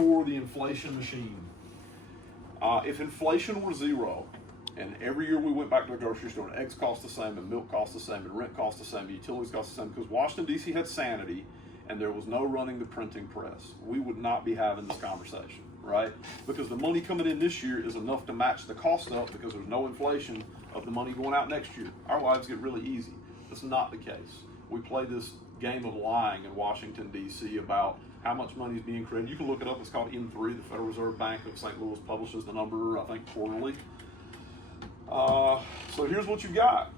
for the inflation machine. If inflation were zero, and every year we went back to the grocery store and eggs cost the same, and milk cost the same, and rent cost the same, and utilities cost the same, because Washington, D.C. had sanity, and there was no running the printing press, we would not be having this conversation, right? Because the money coming in this year is enough to match the cost up because there's no inflation of the money going out next year. Our lives get really easy. That's not the case. We play this game of lying in Washington, D.C. about how much money is being created. You can look it up. It's called M3. The Federal Reserve Bank of St. Louis publishes the number, I think, quarterly. So here's what you got.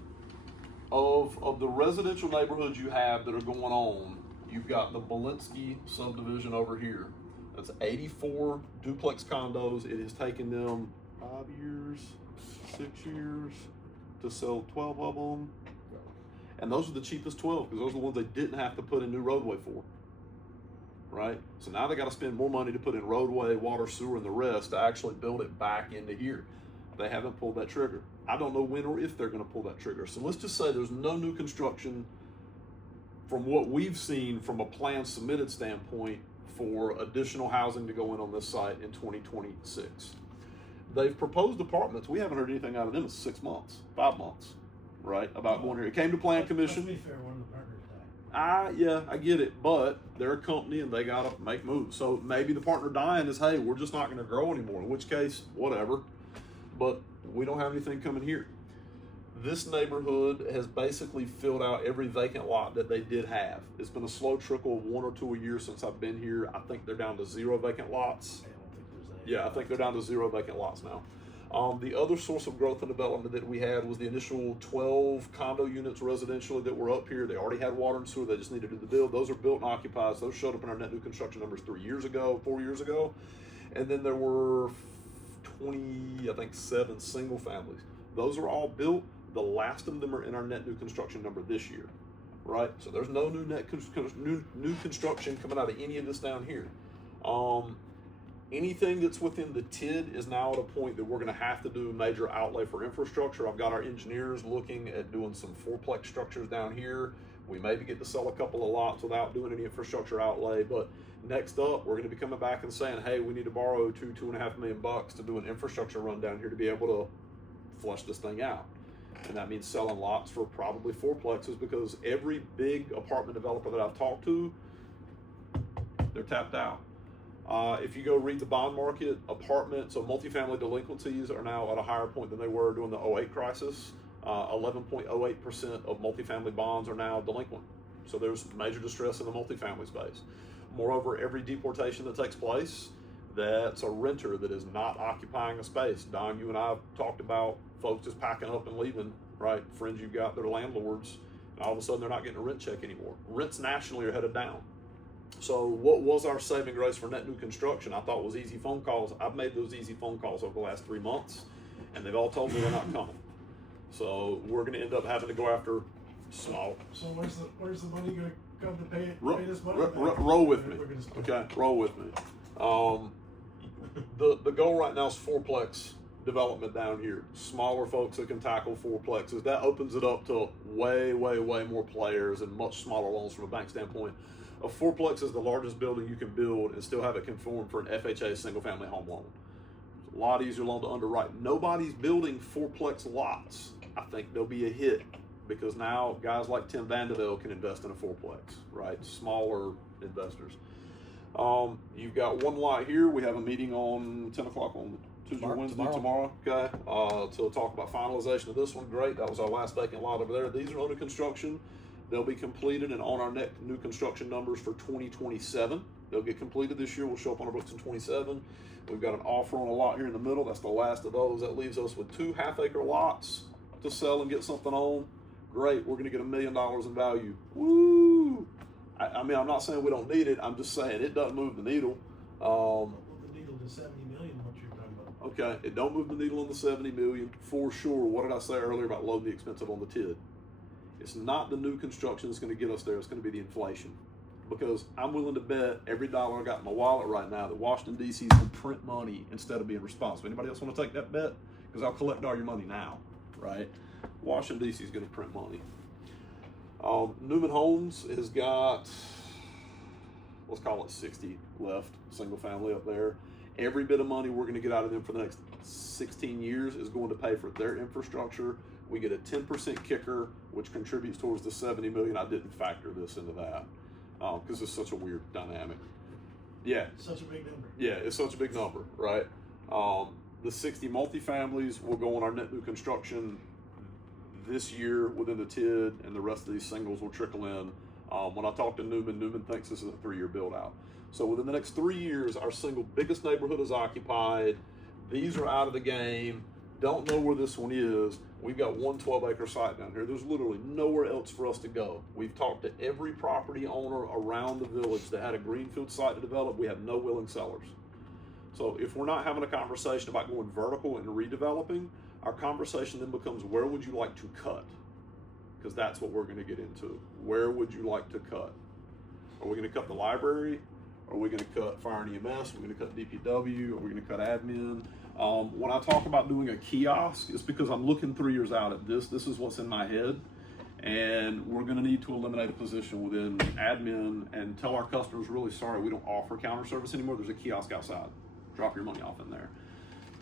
Of the residential neighborhoods you have that are going on, you've got the Belinsky subdivision over here. That's 84 duplex condos. It has taken them 5 years, 6 years to sell 12 of them. And those are the cheapest 12 because those are the ones they didn't have to put in new roadway for. Right? So now they got to spend more money to put in roadway, water, sewer, and the rest to actually build it back into here. They haven't pulled that trigger. I don't know when or if they're going to pull that trigger. So let's just say there's no new construction from what we've seen from a plan submitted standpoint for additional housing to go in on this site in 2026. They've proposed apartments. We haven't heard anything out of them in 6 months, 5 months, right? About going here. It came to Plan Commission. Let's be fair, one of the partners died. Yeah, I get it, but they're a company and they got to make moves. So maybe the partner dying is, hey, we're just not going to grow anymore, in which case, whatever. But we don't have anything coming here. This neighborhood has basically filled out every vacant lot that they did have. It's been a slow trickle of 1 or 2 a year since I've been here. I think they're down to 0 vacant lots. I don't think there's any. Yeah, I think they're down to 0 vacant lots now. The other source of growth and development that we had was the initial 12 condo units residentially that were up here. They already had water and sewer. They just needed to do the build. Those are built and occupied. So those showed up in our net new construction numbers 4 years ago. And then there were 7 single families. Those are all built. The last of them are in our net new construction number this year, right? So there's no new new construction coming out of any of this down here. Anything that's within the TID is now at a point that we're going to have to do major outlay for infrastructure. I've got our engineers looking at doing some fourplex structures down here. We maybe get to sell a couple of lots without doing any infrastructure outlay, but next up, we're going to be coming back and saying, hey, we need to borrow $2.5 million to do an infrastructure run down here to be able to flush this thing out. And that means selling lots for probably fourplexes because every big apartment developer that I've talked to, they're tapped out. If you go read the bond market, apartments, so multifamily delinquencies are now at a higher point than they were during the 2008 crisis. 11.08% of multifamily bonds are now delinquent. So there's major distress in the multifamily space. Moreover, every deportation that takes place, that's a renter that is not occupying a space. Don, you and I have talked about folks just packing up and leaving, right? Friends you've got that are landlords, and all of a sudden they're not getting a rent check anymore. Rents nationally are headed down. So what was our saving grace for net new construction? I thought was easy phone calls. I've made those easy phone calls over the last 3 months, and they've all told me they're not coming. So we're going to end up having to go after small. So where's the money going to come to pay this money? Roll with me. Okay, roll with me. The goal right now is fourplex development down here. Smaller folks that can tackle fourplexes. That opens it up to way more players and much smaller loans from a bank standpoint. A fourplex is the largest building you can build and still have it conform for an FHA single family home loan. It's a lot easier loan to underwrite. Nobody's building fourplex lots. I think there'll be a hit because now guys like Tim Vandevelde can invest in a fourplex, right? Smaller investors. You've got one lot here. We have a meeting on 10 o'clock on Tuesday or Wednesday tomorrow. Okay, to talk about finalization of this one. Great, that was our last vacant lot over there. These are under construction. They'll be completed and on our new construction numbers for 2027. They'll get completed this year. We'll show up on our books in 27. We've got an offer on a lot here in the middle. That's the last of those. That leaves us with 2 half-acre lots to sell and get something on. Great, we're going to get $1 million in value. Woo! I mean, I'm not saying we don't need it. I'm just saying it doesn't move the needle. Move the needle to 70 million. What you're talking about? Okay, it don't move the needle on the 70 million for sure. What did I say earlier about loading the expensive on the TID? It's not the new construction that's going to get us there. It's going to be the inflation. Because I'm willing to bet every dollar I got in my wallet right now that Washington, D.C. is going to print money instead of being responsible. Anybody else want to take that bet? Because I'll collect all your money now, right? Washington, D.C. is going to print money. Newman Homes has got let's call it 60 left, single family up there. Every bit of money we're going to get out of them for the next 16 years is going to pay for their infrastructure. We get a 10% kicker, which contributes towards the 70 million. I didn't factor this into that because it's such a weird dynamic. Yeah. Such a big number. Yeah, it's such a big number, right? The 60 multifamilies will go on our net new construction this year within the TID, and the rest of these singles will trickle in. When I talked to Newman thinks this is a 3-year build out. So within the next 3 years, our single biggest neighborhood is occupied. These are out of the game. Don't know where this one is. We've got one 12-acre site down here. There's literally nowhere else for us to go. We've talked to every property owner around the village that had a greenfield site to develop. We have no willing sellers. So if we're not having a conversation about going vertical and redeveloping, our conversation then becomes, where would you like to cut? Because that's what we're going to get into. Where would you like to cut? Are we going to cut the library? Are we going to cut fire and EMS? Are we going to cut DPW? Are we going to cut admin? When I talk about doing a kiosk, it's because I'm looking 3 years out at this. This is what's in my head. And we're going to need to eliminate a position within admin and tell our customers, really sorry, we don't offer counter service anymore. There's a kiosk outside. Drop your money off in there,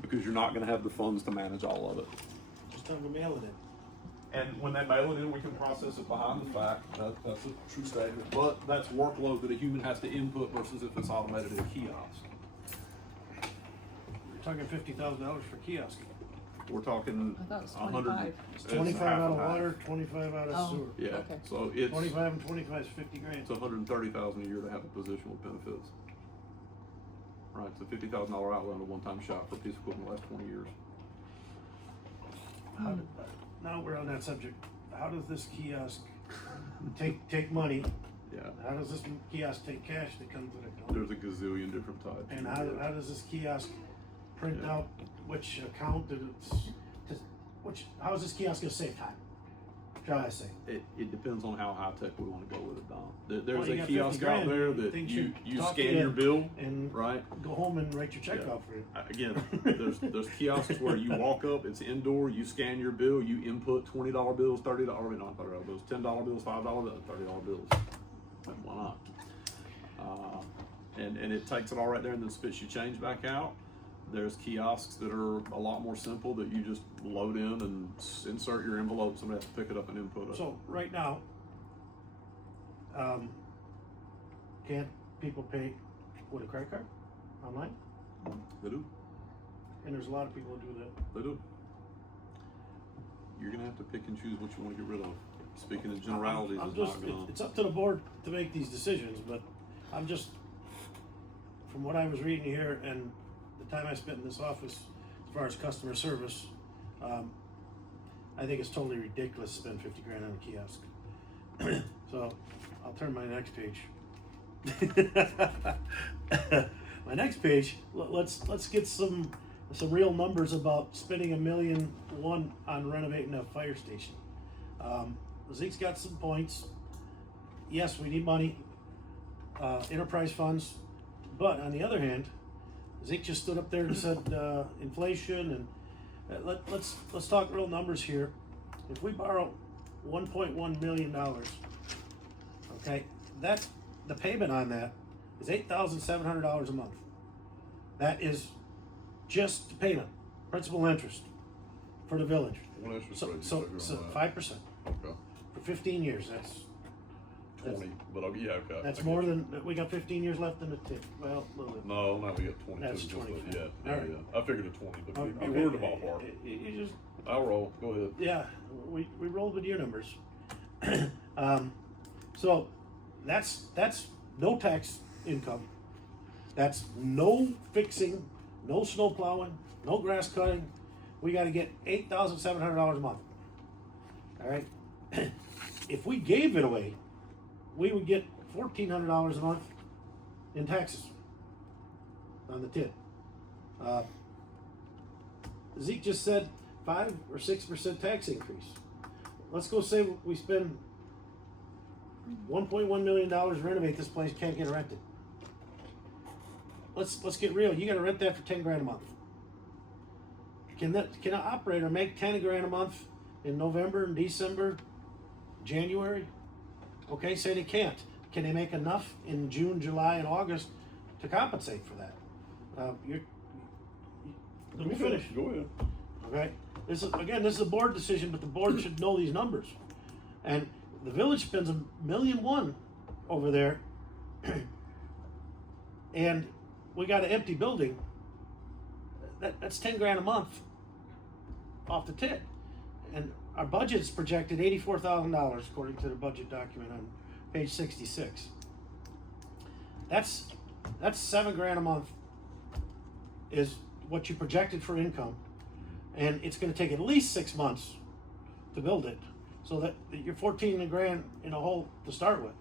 because you're not going to have the funds to manage all of it. Just have to mail it in. And when they mail it in, we can process it behind the fact. That's a true statement. But that's workload that a human has to input versus if it's automated in a kiosk. You're talking $50,000 for kiosk. We're talking I thought it was 100. 25. It's 25 out of water, 25 out of Oh. sewer. Yeah. Okay. So it's 25 and 25 is 50 grand. it's 130,000 a year to have a position with benefits. Right. It's a $50,000 outlay on a one-time shot for a piece of equipment the last 20 years. How did, now we're on that subject. How does this kiosk take money? Yeah. How does this kiosk take cash that comes with it? There's a gazillion different types. And how does this kiosk print Yeah. out which account that how is this kiosk gonna save time? Shall I say? It depends on how high tech we want to go with it, Don. There's Well, you a got kiosk 50 out grand, there that things you should talk to scan you your bill, and right? go home and write your check Yeah. out for it. Again, there's kiosks where you walk up, it's indoor, you scan your bill, you input $20 bills, $30, not $30 bills, $10 bills, $5 bills, $30 bills. And why not? And it takes it all right there and then spits your change back out. There's kiosks that are a lot more simple that you just load in and insert your envelope. Somebody has to pick it up and input it. So right now, can't people pay with a credit card online? They do. And there's a lot of people who do that. They do. You're gonna have to pick and choose what you want to get rid of. Speaking in generalities, It's up to the board to make these decisions, but I'm just, from what I was reading here and the time I spent in this office, as far as customer service, I think it's totally ridiculous to spend 50 grand on a kiosk. So I'll turn my next page. My next page, let's get some real numbers about spending $1.1 million on renovating a fire station. Zeke's got some points. Yes, we need money, enterprise funds, but on the other hand, Zeke just stood up there and said inflation, and let's talk real numbers here. If we borrow $1.1 million, okay, that's the payment on that is $8,700 a month. That is just the payment, principal and interest for the village. What interest So rate? 5% Okay. for 15 years. That's 20, but yeah, okay. That's more than we got 15 years left in the tip. Well, a little bit. No, now we got 22. That's just 20. Yeah, All right. yeah. I figured a 20, but Okay. you were in the ballpark. You just I'll roll. Go ahead. yeah. We rolled with your numbers. So that's no tax income. That's no fixing, no snow plowing, no grass cutting. We got to get $8,700 a month. All right. If we gave it away, we would get $1,400 a month in taxes on the tip. Zeke just said 5 or 6% tax increase. Let's go say we spend $1.1 million to renovate this place, can't get it rented. Let's get real. You got to rent that for 10 grand a month. Can an operator make 10 grand a month in November and December, January? Okay, say they can't. can they make enough in June, July, and August to compensate for that? Let me finish. Go ahead. Okay, this is a board decision, but the board should know these numbers. And the village spends $1.1 million over there, and we got an empty building. That's $10,000 a month off the TID, and our budget's projected $84,000 according to the budget document on page 66. That's $7,000 a month is what you projected for income, and it's going to take at least 6 months to build it, so that you're $14,000 in a hole to start with.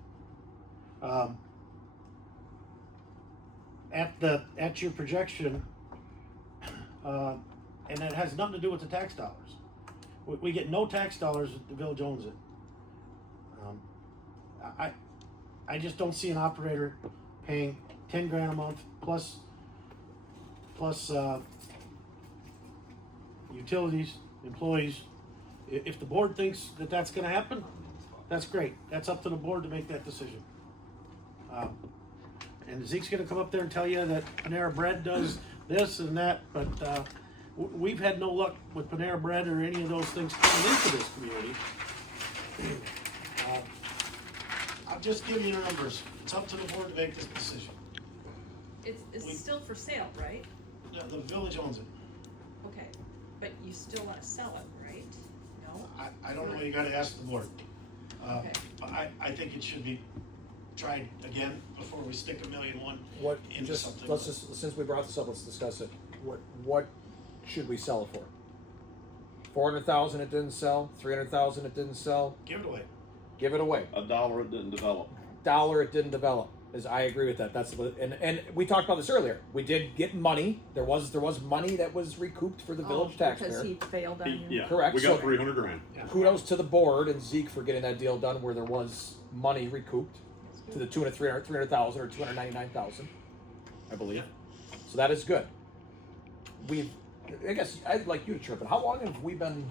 At your projection, and that has nothing to do with the tax dollars. We get no tax dollars if the village owns it. I just don't see an operator paying $10,000 a month plus utilities, employees. If the board thinks that that's going to happen, that's great. That's up to the board to make that decision. And Zeke's going to come up there and tell you that Panera Bread does this and that, but we've had no luck with Panera Bread or any of those things coming into this community. I'll just give you the numbers. It's up to the board to make this decision. It's still for sale, right? The village owns it. Okay, but you still want to sell it, right? No? I don't know, you gotta ask the board. Okay. But I think it should be tried again before we stick $1.1 million into something. Let's just, since we brought this up, let's discuss it. What should we sell it for? 400,000 it didn't sell, 300,000 it didn't sell. Give it away. Give it away. $1 it didn't develop. $1 it didn't develop. I agree with that. And we talked about this earlier. We did get money. There was money that was recouped for the village taxpayer. Because he failed on you. Yeah, Correct. We got So- $300,000. Yeah. Kudos to the board and Zeke for getting that deal done where there was money recouped to the tune of 300,000 or 299,000, I believe. So that is good. I guess I'd like you to chirp it. How long have we been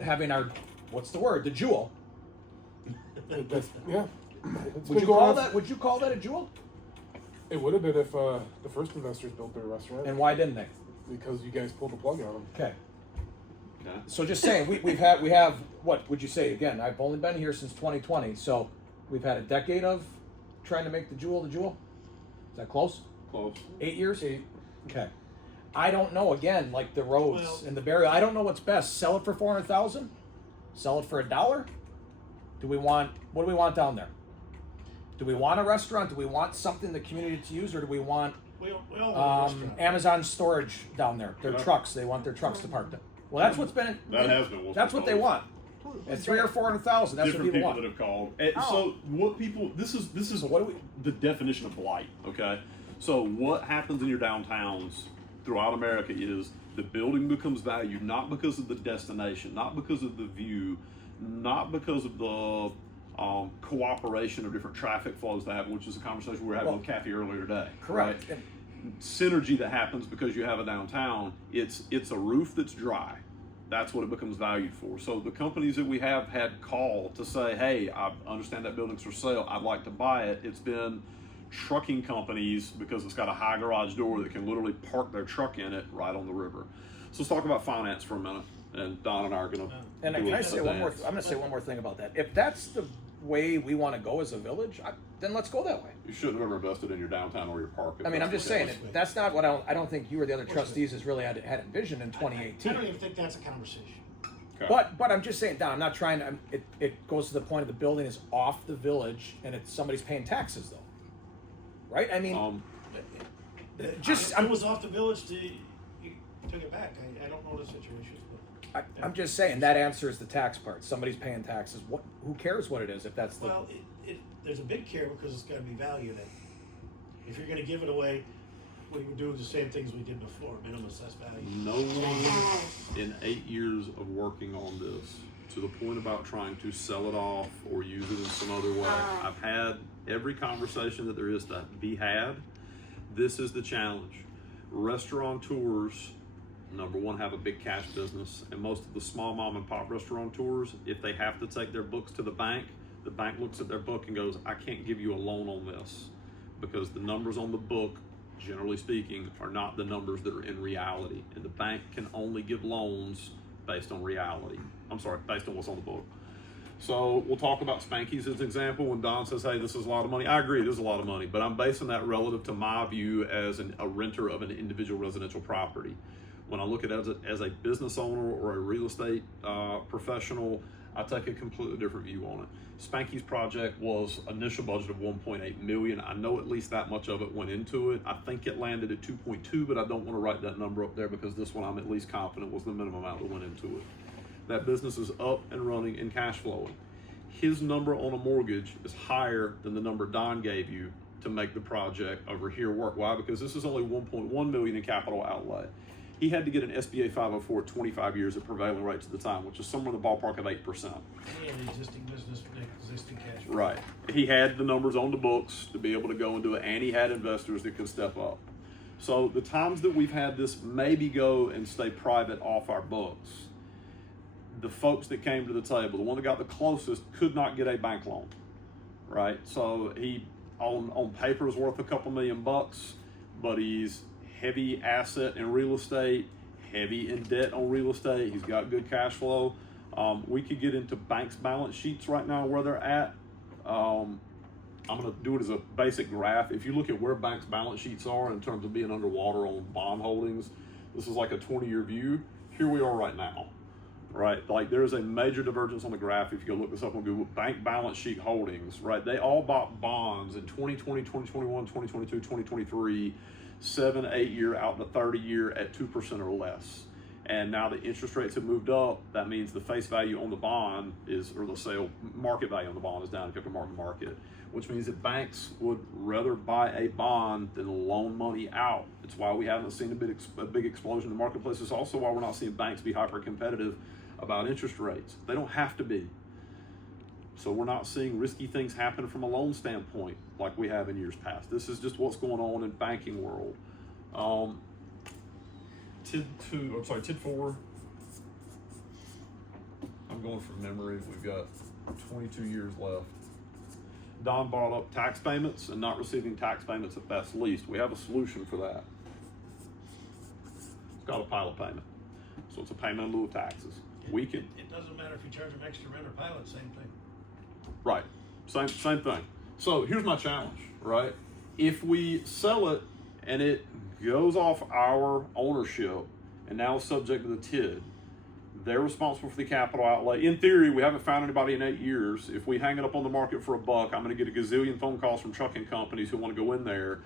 having our, what's the word, the jewel? Yeah. Would you call that a jewel? It would have been if the first investors built their restaurant. And why didn't they? Because you guys pulled the plug on them. Okay. Okay. So just saying, we have what would you say again? I've only been here since 2020, so we've had a decade of trying to make the jewel. Is that close? Close. 8 years? 8. Okay. I don't know. Again, like the roads Well- and the burial, I don't know what's best. Sell it for 400,000? Sell it for $1? What do we want down there? Do we want a restaurant? Do we want something the community to use, or do we want We all want a restaurant. Amazon storage down there? Their Yeah. trucks. They want their trucks to park there. Well, that's what's been. That has been what's That's been what they told. want. At 300,000 or 400,000, that's Different what people people want. that have called. And So what people this is So what do we? the definition of blight, okay? So what happens in your downtowns throughout America is the building becomes valued not because of the destination, not because of the view, not because of the cooperation of different traffic flows that happen, which is a conversation we were having with Kathy earlier today. Correct. Right? Synergy that happens because you have a downtown, it's a roof that's dry. That's what it becomes valued for. So the companies that we have had call to say, hey, I understand that building's for sale, I'd like to buy it. It's been trucking companies because it's got a high garage door that can literally park their truck in it right on the river. So let's talk about finance for a minute. And Don and I are going to And can I say one more? I'm going to say one more thing about that. If that's the way we want to go as a village, then let's go that way. You shouldn't have ever invested in your downtown or your park. I mean, I'm just saying, that's not what I don't think you or the other trustees has really had envisioned in I don't 2018. even think that's a conversation. Okay. But I'm just saying, Don, I'm not trying to. It goes to the point of the building is off the village and it's somebody's paying taxes though, right? I mean, It was off the village you took it back. I don't know the situation. I'm just saying that answers the tax part. Somebody's paying taxes. Who cares what it is if that's the? Well, there's a big care because it's got to be valued at. If you're going to give it away, we would do the same things we did before, minimum assessed value. No one in 8 years of working on this, to the point about trying to sell it off or use it in some other way. I've had every conversation that there is to be had. This is the challenge. Restaurateurs, number one, have a big cash business, and most of the small mom and pop restaurateurs, if they have to take their books to the bank, the bank looks at their book and goes, I can't give you a loan on this because the numbers on the book, generally speaking, are not the numbers that are in reality. And the bank can only give loans based on reality. Based on what's on the book. So we'll talk about Spanky's as an example. When Don says, hey, this is a lot of money, I agree, it is a lot of money, but I'm basing that relative to my view as a renter of an individual residential property. When I look at it as a business owner or a real estate professional, I take a completely different view on it. Spanky's project was initial budget of 1.8 million. I know at least that much of it went into it. I think it landed at 2.2, but I don't want to write that number up there because this one I'm at least confident was the minimum amount that went into it. That business is up and running and cash flowing. His number on a mortgage is higher than the number Don gave you to make the project over here work. Why? Because this is only 1.1 million in capital outlay. He had to get an SBA 504 at 25 years at prevailing rates at the time, which is somewhere in the ballpark of 8%. And existing business, existing cash flow. Right. He had the numbers on the books to be able to go and do it, and he had investors that could step up. So the times that we've had this maybe go and stay private off our books, the folks that came to the table, the one that got the closest could not get a bank loan, right? So he, on paper, is worth a couple $1 million, but he's heavy asset in real estate, heavy in debt on real estate. He's got good cash flow. We could get into banks' balance sheets right now where they're at. I'm going to do it as a basic graph. If you look at where banks' balance sheets are in terms of being underwater on bond holdings, this is like a 20-year view. Here we are right now. Right, like there is a major divergence on the graph. If you go look this up on Google, bank balance sheet holdings, right? They all bought bonds in 2020, 2021, 2022, 2023, 7, 8 year out to 30 year at 2% or less. And now the interest rates have moved up. That means the face value on the bond is, or the sale market value on the bond is down if you have to market, which means that banks would rather buy a bond than loan money out. It's why we haven't seen a big explosion in the marketplace. It's also why we're not seeing banks be hyper competitive about interest rates. They don't have to be. So we're not seeing risky things happen from a loan standpoint like we have in years past. This is just what's going on in banking world. TID4. I'm going from memory. We've got 22 years left. Don brought up tax payments and not receiving tax payments at best least. We have a solution for that. It's called a pilot payment. So it's a payment in lieu of taxes. It doesn't matter if you charge them extra rent or pilot, same thing. Right, same thing. So here's my challenge, right? If we sell it and it goes off our ownership and now is subject to the TID, they're responsible for the capital outlay. In theory, we haven't found anybody in 8 years. If we hang it up on the market for $1, I'm gonna get a gazillion phone calls from trucking companies who wanna go in there.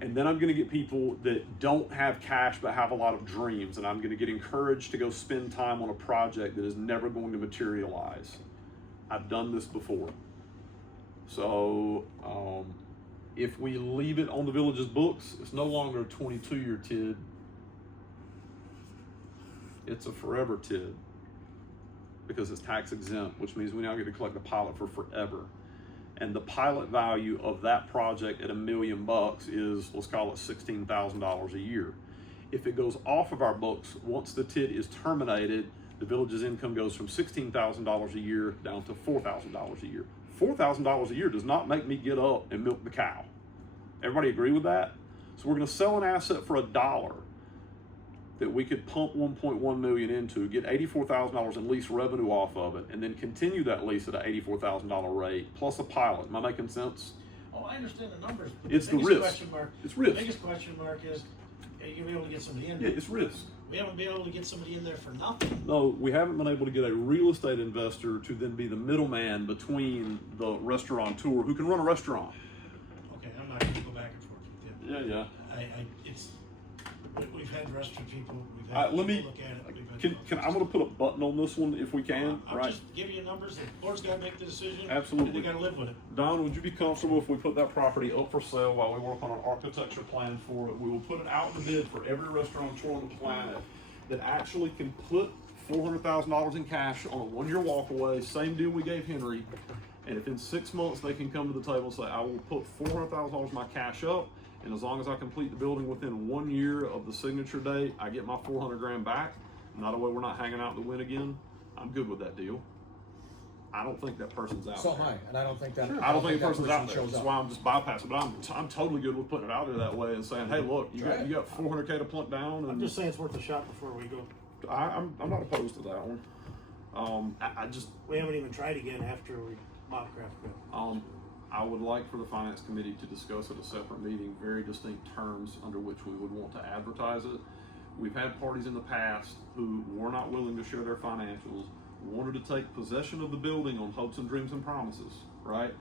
And then I'm gonna get people that don't have cash but have a lot of dreams, and I'm gonna get encouraged to go spend time on a project that is never going to materialize. I've done this before. So if we leave it on the village's books, it's no longer a 22-year TID. It's a forever TID because it's tax exempt, which means we now get to collect the pilot for forever. And the pilot value of that project at $1 million is, let's call it $16,000 a year. If it goes off of our books, once the TID is terminated, the village's income goes from $16,000 a year down to $4,000 a year. $4,000 a year does not make me get up and milk the cow. Everybody agree with that? So we're gonna sell an asset for $1 that we could pump 1.1 million into, get $84,000 in lease revenue off of it, and then continue that lease at an $84,000 rate plus a pilot. Am I making sense? Oh, I understand the numbers. But It's the biggest risk. Question mark, It's risk. The biggest question mark is, are you gonna be able to get somebody in Yeah, there? it's risk. We haven't been able to get somebody in there for nothing. No, we haven't been able to get a real estate investor to then be the middleman between the restaurateur who can run a restaurant. Okay, I'm not gonna go back and forth with you. Yeah. We've had restaurant people, we've had Let me, people look at it. We've had can I'm gonna put a button on this one if we can, I'm right? just giving you numbers. The board's gotta make the decision. Absolutely. And they gotta live with it. Don, would you be comfortable if we put that property up for sale while we work on an architecture plan for it? We will put it out in the bid for every restaurateur on the planet that actually can put $400,000 in cash on a 1-year walkaway, same deal we gave Henry. And if in 6 months they can come to the table and say, I will put $400,000 of my cash up, and as long as I complete the building within 1 year of the signature date, I get my 400 grand back. Not a way we're not hanging out in the wind again. I'm good with that deal. I don't think that person's out So there. am I, and I don't think that. I don't think the that person's out there. shows That's up. why I'm just bypassing. But I'm totally good with putting it out there that way and saying, hey, look, you got $400K to plunk down. And I'm just saying it's worth a shot before we go. I'm not opposed to that one. I just We haven't even tried again after we Mobcraft quit. I would like for the finance committee to discuss at a separate meeting very distinct terms under which we would want to advertise it. We've had parties in the past who were not willing to share their financials, wanted to take possession of the building on hopes and dreams and promises, right?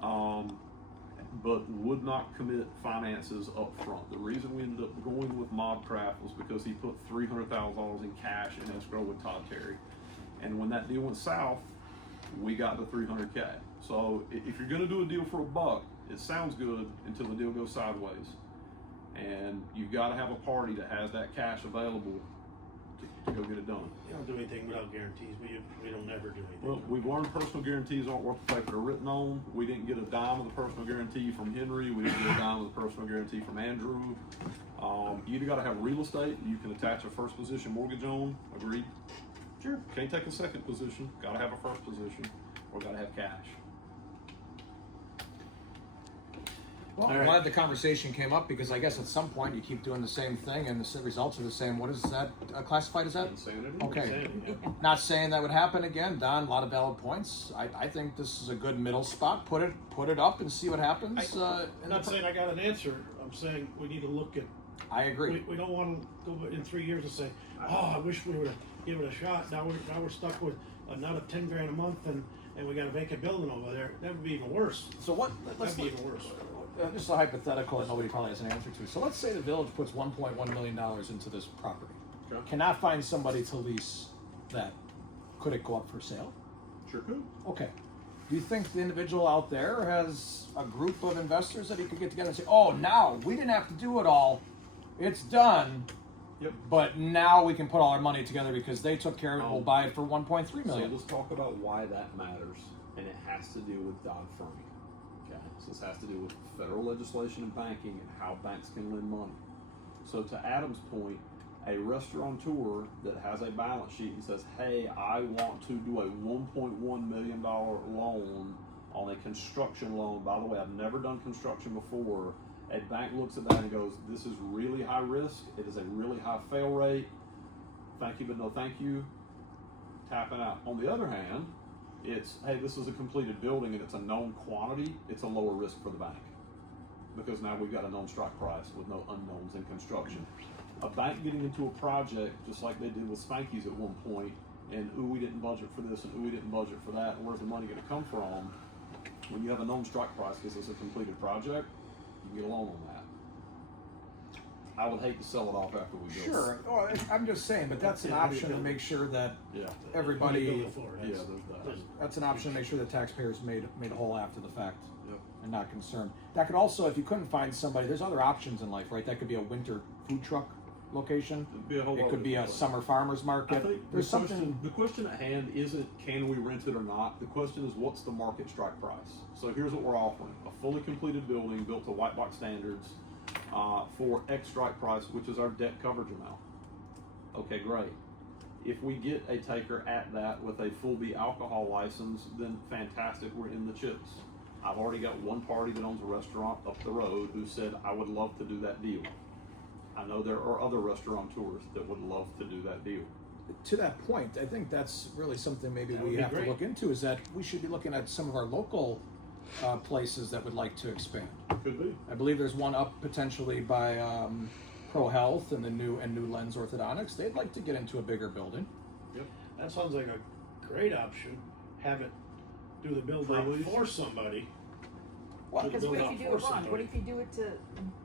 But would not commit finances up front. The reason we ended up going with Mobcraft was because he put $300,000 in cash in escrow with Todd Terry. And when that deal went south, we got the $300K. So if you're gonna do a deal for $1, it sounds good until the deal goes sideways. And you've gotta have a party that has that cash available to go get it done. You don't do anything without guarantees. We don't ever do anything. Well, we've learned personal guarantees aren't worth the paper they're written on. We didn't get a dime of the personal guarantee from Henry. We didn't get a dime of the personal guarantee from Andrew. You either gotta have real estate you can attach a first position mortgage on, agreed? Sure. Can't take a second position, gotta have a first position, or gotta have cash. Well, I'm glad the conversation came up because I guess at some point you keep doing the same thing and the results are the same. What is that classified as that? Insanity. Okay. Insanity, yeah. Not saying that would happen again. Don, a lot of valid points. I think this is a good middle spot. Put it up and see what happens. I'm not saying I got an answer. I'm saying we need to look at. I agree. We don't want to go in 3 years and say, oh, I wish we would have given it a shot. Now we're stuck with another $10,000 a month and we got a vacant building over there. That would be even worse. So what? That'd be even worse. Just a hypothetical that nobody probably has an answer to. So let's say the village puts $1.1 million into this property. Okay. Cannot find somebody to lease that. Could it go up for sale? Sure could. Okay. Do you think the individual out there has a group of investors that he could get together and say, oh, now we didn't have to do it all. It's done. Yep. But now we can put all our money together because they took care of it. We'll buy it for $1.3 So million. let's talk about why that matters, and it has to do with Dodd-Frank. Okay, so this has to do with federal legislation and banking and how banks can lend money. So to Adam's point, a restaurateur that has a balance sheet and says, hey, I want to do a $1.1 million loan on a construction loan. By the way, I've never done construction before. A bank looks at that and goes, this is really high risk. It is a really high fail rate. Thank you, but no thank you. Tapping out. On the other hand, it's, hey, this is a completed building and it's a known quantity. It's a lower risk for the bank because now we've got a known strike price with no unknowns in construction. A bank getting into a project just like they did with Spanky's at one point, and ooh, we didn't budget for this and ooh, we didn't budget for that, and where's the money going to come from? When you have a known strike price because it's a completed project, you can get a loan on that. I would hate to sell it off after we build. Sure. Oh, I'm just saying, but that's an option to make sure that Yeah. everybody. Yeah, there's that. That's an option to make sure that taxpayers made whole after the fact. Yep. And not concerned. That could also, if you couldn't find somebody, there's other options in life, right? That could be a winter food truck location. It'd be a whole It lot could be a different. summer farmer's I market. think There's something. the question at hand isn't can we rent it or not. The question is what's the market strike price. So here's what we're offering: a fully completed building built to white box standards for X strike price, which is our debt coverage amount. Okay, great. If we get a taker at that with a full B alcohol license, then fantastic, we're in the chips. I've already got one party that owns a restaurant up the road who said I would love to do that deal. I know there are other restaurateurs that would love to do that deal. To that point, I think that's really something maybe That would we be have great. to look into. Is that we should be looking at some of our local places that would like to expand. Could be. I believe there's one up potentially by Pro Health and the new Lens Orthodontics. They'd like to get into a bigger building. That sounds like a great option. Have it do the build out Probably. for somebody. Well, Do the Because build what if out you do for it wrong? somebody. What if you do it to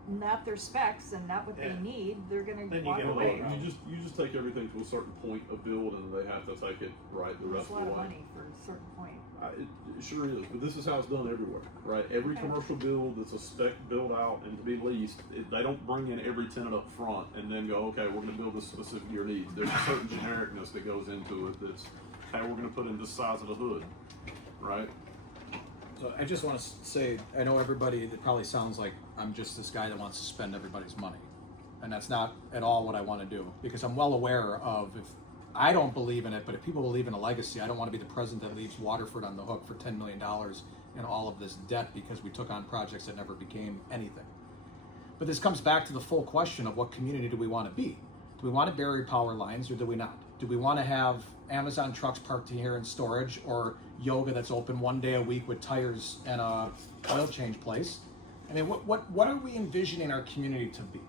not their specs and not what Yeah. they need? They're gonna Then you walk get a away. loan. You just take everything to a certain point of build, and they have to take it right the That's rest a of lot the of way. money for a certain point. It sure is, but this is how it's done everywhere, right? Every Okay. commercial build that's a spec build out and to be leased, they don't bring in every tenant up front and then go, okay, we're going to build this specific to your needs. There's a certain genericness that goes into it that's, hey, we're going to put in this size of the hood, right? So I just want to say, I know everybody, it probably sounds like I'm just this guy that wants to spend everybody's money. And that's not at all what I want to do. Because I'm well aware of if I don't believe in it, but if people believe in a legacy, I don't want to be the president that leaves Waterford on the hook for $10 million and all of this debt because we took on projects that never became anything. But this comes back to the full question of what community do we want to be? Do we want to bury power lines or do we not? Do we want to have Amazon trucks parked here in storage or yoga that's open one day a week with tires and a oil change place? I mean, what are we envisioning our community to be?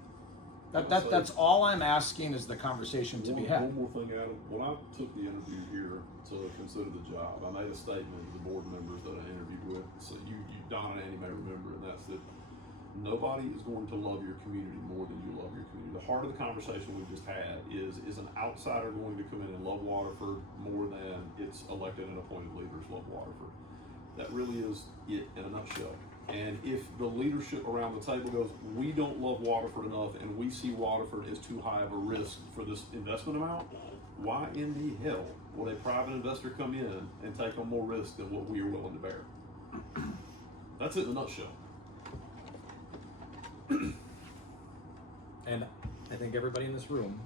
That's all I'm asking is the conversation to be had. One more thing, Adam. When I took the interview here to consider the job, I made a statement to the board members that I interviewed with. So you Don and Andy may remember, and that's that nobody is going to love your community more than you love your community. The heart of the conversation we just had is an outsider going to come in and love Waterford more than its elected and appointed leaders love Waterford? That really is it in a nutshell. And if the leadership around the table goes, we don't love Waterford enough and we see Waterford as too high of a risk for this investment amount, why in the hell would a private investor come in and take on more risk than what we are willing to bear? That's it in a nutshell. And I think everybody in this room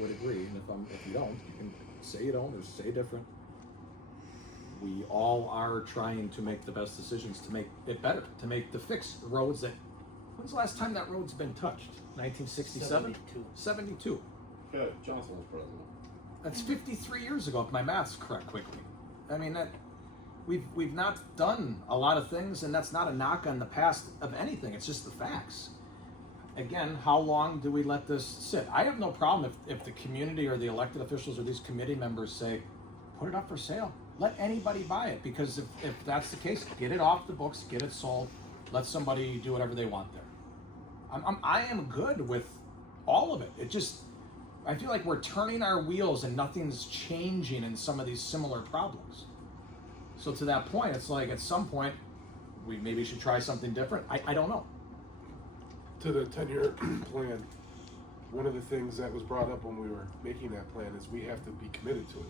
would agree, and if you don't, you can say you don't or say different. We all are trying to make the best decisions to make it better, to fix roads that, when's the last time that road's been touched? 1967? 72. Okay, Johnson was president. That's 53 years ago, if my math's correct quickly. I mean, that we've not done a lot of things, and that's not a knock on the past of anything, it's just the facts. Again, how long do we let this sit? I have no problem if the community or the elected officials or these committee members say, put it up for sale. Let anybody buy it, because if that's the case, get it off the books, get it sold, let somebody do whatever they want there. I am good with all of it. It just, I feel like we're turning our wheels and nothing's changing in some of these similar problems. So to that point, it's like at some point, we maybe should try something different. I don't know. To the 10-year plan, one of the things that was brought up when we were making that plan is we have to be committed to it.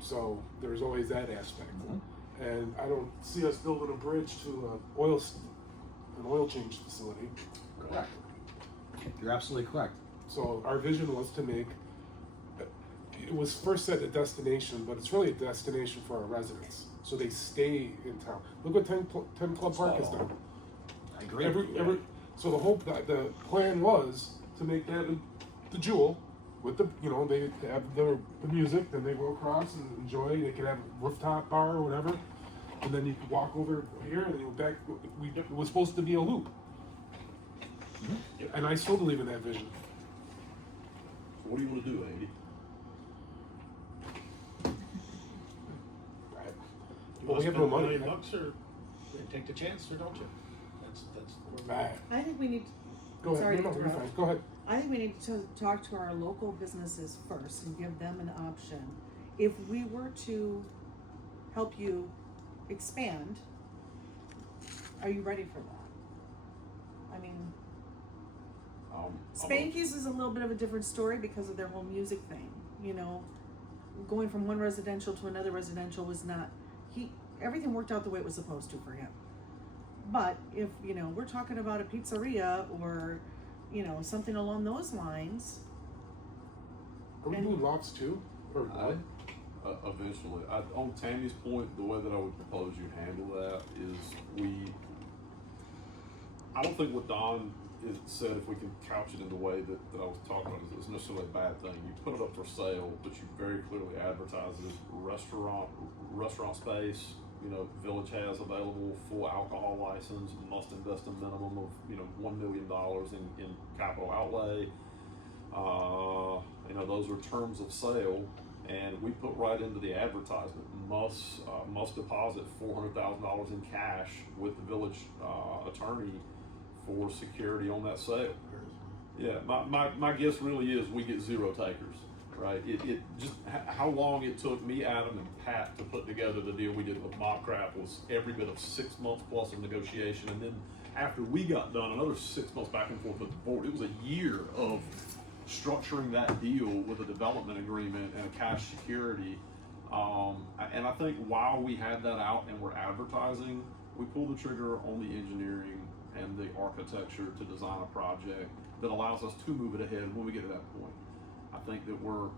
So there's always that aspect. Mm-hmm. And I don't see us building a bridge to an oil change facility. Correct. You're absolutely correct. So our vision was to make, it was first set a destination, but it's really a destination for our residents. So they stay in town. Look what 10 Club Park has done. I agree. So the plan was to make that the jewel with they have the music, then they go across and enjoy. They could have a rooftop bar or whatever, and then you could walk over here and then you go back. It was supposed to be a loop. Mm-hmm. And I still believe in that vision. So what do you want to do, Andy? Well, we have no money. $1 million, or take the chance, or don't you? That's I think we need. Go ahead. Sorry to No, you're interrupt. fine. Go ahead. I think we need to talk to our local businesses first and give them an option. If we were to help you expand, are you ready for that? I mean, Spanky's is a little bit of a different story because of their whole music thing. You know, going from one residential to another residential was not, everything worked out the way it was supposed to for him. But if, we're talking about a pizzeria or, something along those lines. Are we doing lots too? Or what? Eventually. On Tammy's point, the way that I would propose you handle that is I don't think what Don said, if we can couch it in the way that I was talking about, is necessarily a bad thing. You put it up for sale, but you very clearly advertise it as restaurant space. Village has available full alcohol license, must invest a minimum of $1 million in capital outlay. Those are terms of sale, and we put right into the advertisement must deposit $400,000 in cash with the village attorney for security on that sale. Yeah, my guess really is we get zero takers. Right, it just how long it took me, Adam, and Pat to put together the deal we did with Mobcraft was every bit of 6 months plus of negotiation, and then after we got done, another 6 months back and forth with the board. It was a year of structuring that deal with a development agreement and a cash security. And I think while we had that out and we're advertising, we pulled the trigger on the engineering and the architecture to design a project that allows us to move it ahead when we get to that point. I think that we're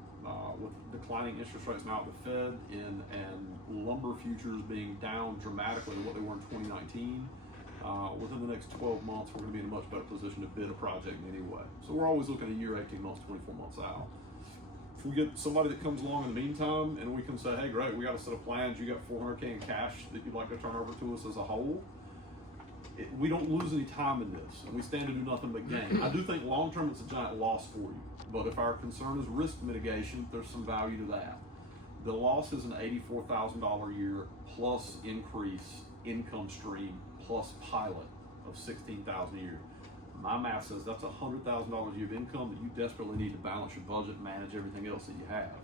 with declining interest rates now at the Fed and lumber futures being down dramatically to what they were in 2019. Within the next 12 months, we're going to be in a much better position to bid a project anyway. So we're always looking a year, 18 months, 24 months out. If we get somebody that comes along in the meantime and we can say, hey, great, we got a set of plans, you got $400K in cash that you'd like to turn over to us as a whole, we don't lose any time in this, and we stand to do nothing but gain. I do think long term it's a giant loss for you, but if our concern is risk mitigation, there's some value to that. The loss is an $84,000 a year plus increase income stream plus pilot of $16,000 a year. My math says that's $100,000 a year of income that you desperately need to balance your budget, manage everything else that you have.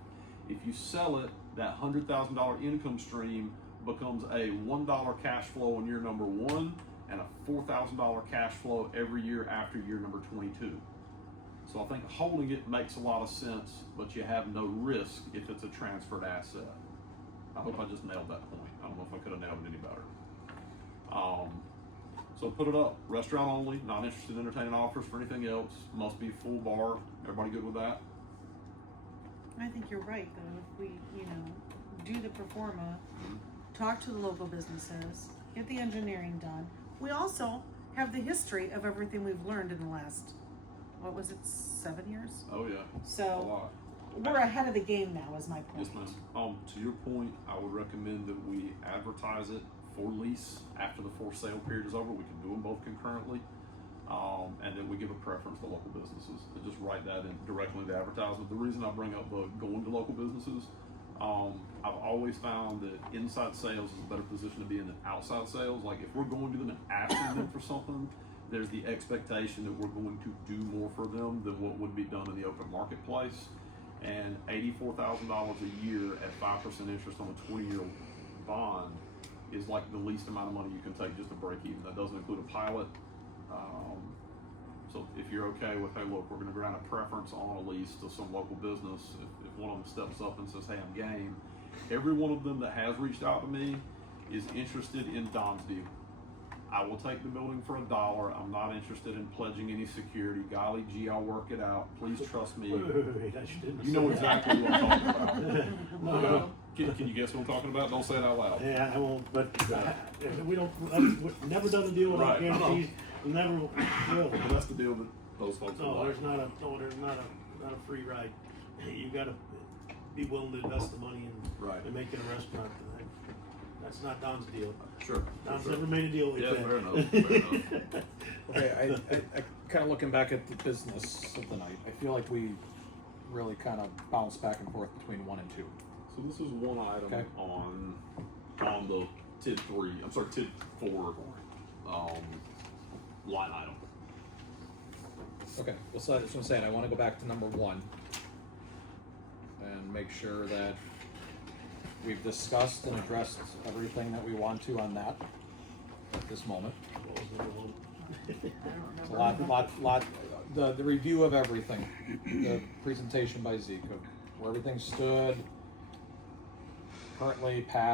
If you sell it, that $100,000 income stream becomes a $1 cash flow in year number 1 and a $4,000 cash flow every year after year number 22. So I think holding it makes a lot of sense, but you have no risk if it's a transferred asset. I hope I just nailed that point. I don't know if I could have nailed it any better. So put it up. Restaurant only, not interested in entertaining offers for anything else. Must be full bar. Everybody good with that? I think you're right, though. If we, do the pro forma, talk to the local businesses, get the engineering done. We also have the history of everything we've learned in the last, 7 years? Oh yeah. A So lot. we're ahead of the game now, is my point. Yes, ma'am. To your point, I would recommend that we advertise it for lease after the for sale period is over. We can do them both concurrently, and then we give a preference to local businesses. And just write that in directly in the advertisement. The reason I bring up going to local businesses, I've always found that inside sales is a better position to be in than outside sales. Like if we're going to them and asking them for something, there's the expectation that we're going to do more for them than what would be done in the open marketplace. And $84,000 a year at 5% interest on a 20-year bond is like the least amount of money you can take just to break even. That doesn't include a pilot. So if you're okay with, hey, look, we're going to grant a preference on a lease to some local business. If one of them steps up and says, hey, I'm game, every one of them that has reached out to me is interested in Don's deal. I will take the building for $1. I'm not interested in pledging any security. Golly gee, I'll work it out. Please trust me. Wait, I shouldn't You know say that. exactly what I'm talking about. No. Can you guess what I'm talking about? Don't say it out loud. Yeah, I won't, but we don't, we've never done a deal without Right, I know. guarantees. We never will. But that's the deal that those folks No, are like. there's not a free ride. You gotta be willing to invest the money Right. and make it a restaurant. That's not Don's deal. Sure. Don's sure. never made a deal like Yeah, that. fair enough. Fair enough. Okay, I kind of looking back at the business of the night, I feel like we really kind of bounce back and forth between 1 and 2. So this is one item Okay. on the TID 4 line item. Okay, well, so that's what I'm saying. I want to go back to number 1 and make sure that we've discussed and addressed everything that we want to on that at this moment. I don't A remember. lot, the review of everything, the presentation by Zeke of where everything stood, currently, past,